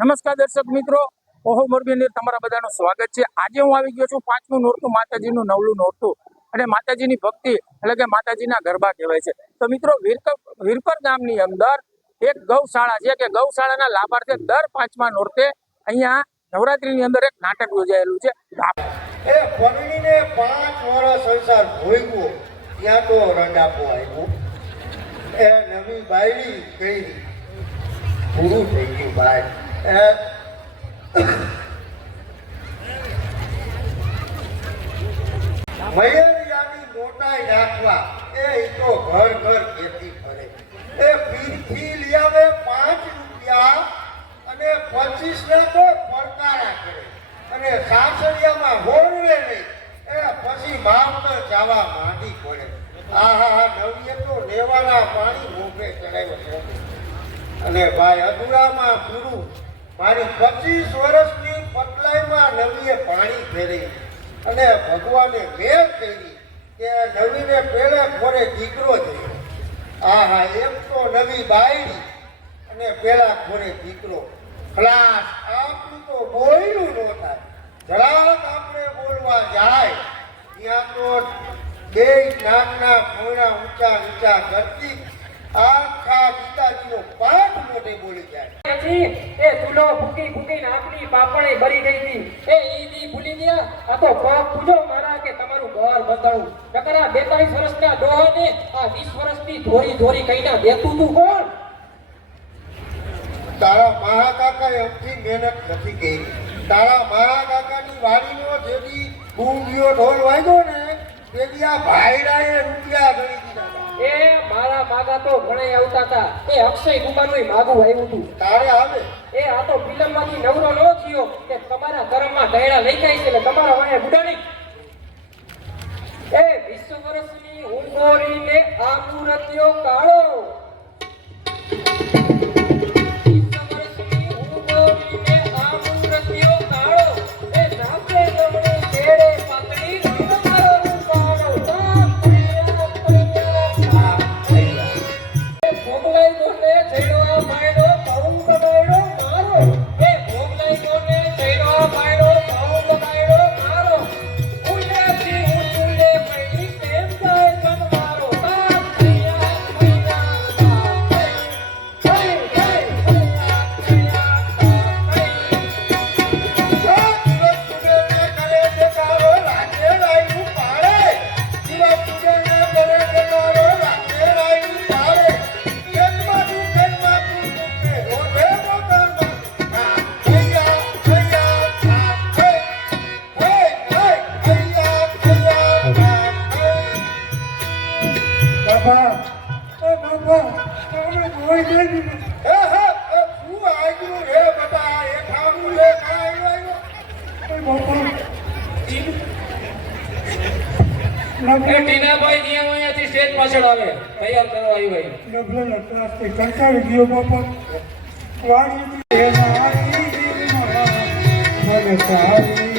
નમસ્કાર દર્શક મિત્રો, ઓહો મોરબી અંદર તમારા બધાનું સ્વાગત છે। આજે હું આવી ગયો છું 5મું નોરતું માતાજીનું 9લું નોરતું અને માતાજીની ભક્તિ એટલે કે માતાજીના ગરબા કહેવાય છે। તો મિત્રો વીરપર ગામની અંદર એક ગૌશાળા છે કે ગૌશાળાના લાભાર્થે દર 5મા નોરતે અહીંયા નવરાત્રીની અંદર એક નાટક યોજાયેલું છે। એ પરણીને 5 વર્ષ સંસાર ભોગવો ત્યાં તો રંડાપો આવ્યો એ નવી બાયડી કઈ પૂરું થઈ ગયું ભાઈ મયરિયાની મોટાઈ નાખવા એ તો ઘર ઘર ખેતી કરે એ પીરથી લઈ આવે 5 રૂપિયા અને 25 ને તો પડકારા કરે અને સાસરિયામાં હોરવે નહીં એ પછી માવતર જવા માંડી પડે। આહા નવીએ તો લેવાના પાણી મોઢે ચડાવ્યો છે અને ભાઈ અધૂરામાં પૂરું મારી 25 વર્ષની પટલાઈમાં નવીએ પાણી ફેરી અને ભગવાને મેર કરી કે નવીને પેલે ખોરે દીકરો થયો। આહા એમ તો નવી બાયડી અને પેલા ખોરે દીકરો ખલાસ આપણું તો બોયલું ન થાય જરાક આપણે બોલવા જાય ત્યાં તો બે નાકના ખોણા ઊંચા નીચા કરતી આખા ગીતાજીનો પાઠ મોઢે બોલી જાય। એ ચૂલો ફૂકી ફૂકીને આપણી પાપણે બળી ગઈ હતી એ ઈદી ભૂલી ગયા। આ તો પગ પૂજો મારા કે તમારું ઘર બંધાવું નકરા 42 વર્ષના ડોહાને આ 20 વર્ષની ધોરી ધોરી કઈના દેતું તું કોણ? તારા મહાકાકાએ અમથી મહેનત નથી કરી। તારા મહાકાકાની વાડીનો જેથી બૂંગીઓ ઢોલ વાગ્યો ને તેથી આ ભાઈડાએ રૂપિયા ગણી દીધા। એ મારા માગા તો ઘણે આવતા હતા એ અક્ષય કુમારનું માગું આવ્યું હતું તારે આવે એ આ તો ફિલ્મમાંથી નવરો નો થયો કે તમારા કર્મમાં ઢૈડા લઈ જાય છે એટલે તમારા વાણે બુડાણી એ 20 વર્ષની ઉંગોરીને આ મૂર્તિઓ કાળો ટીનાભાઈ જ્યાં અહીંયાથી સ્ટેજ પાછળ આવે તૈયાર કરવા આવી ભાઈ ડબલ અટરાસ્થી કંટાળી ગયો બાપા વાડી મને સારી